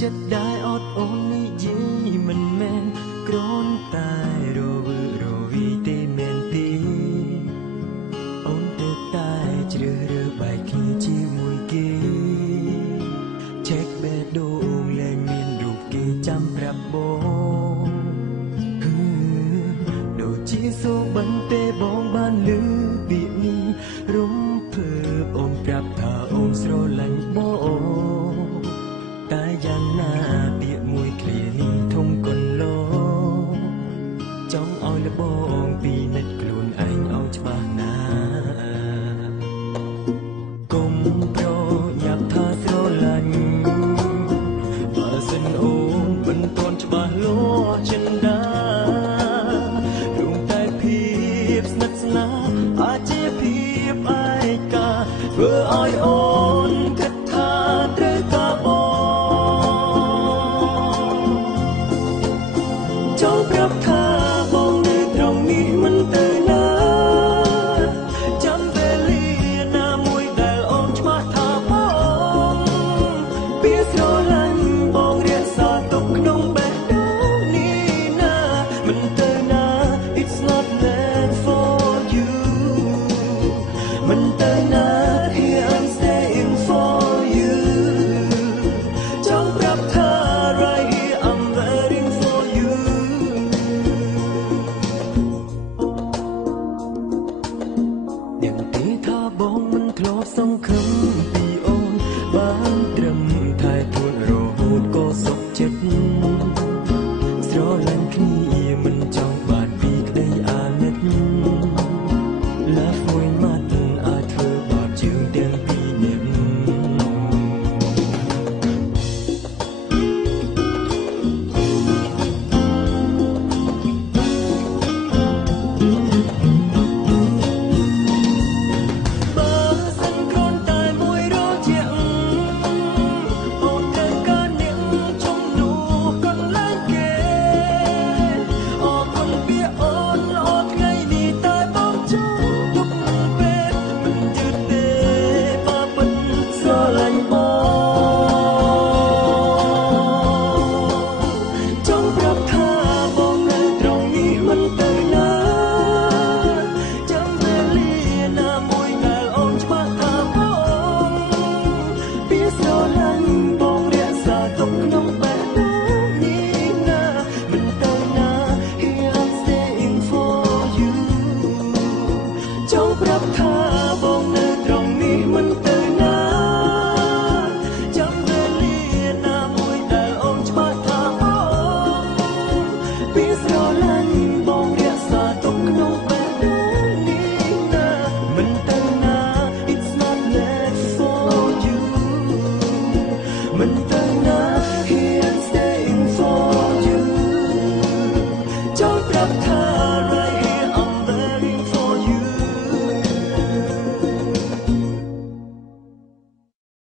ចិត្តដែលអត់អូននិយាយមិនមែនគ្រាន់តែរវើរវីទេមែនទេអូនទៅតែជ្រើសរើសបែកគ្នាជាមួយគេឆែកបេះដូងលែងមានរូបគេចាំប្រាប់បងដូចជាសូបន្ទទេបងបានលឺពាក្យនេះរំភើបអូនប្រាប់ថាអូនស្រឡាញ់បងតែយ៉ាងណាពាក្យមួយឃ្លានេះធំកន្លងចង់ឲ្យលបងពីនិតខ្លួនឯងឲ្យច្បាស់ណាកុំប្រញាប់ថាស្រឡាញ់បើសិនអូនមិនទាន់ច្បាស់លាស់ចិនដារួមតែភាពស្និទ្ធស្នាលអាចជាភាពឯកាធ្វើឲ្យអូនគិតថាត្រូវការបងចូលប្រាប់ថា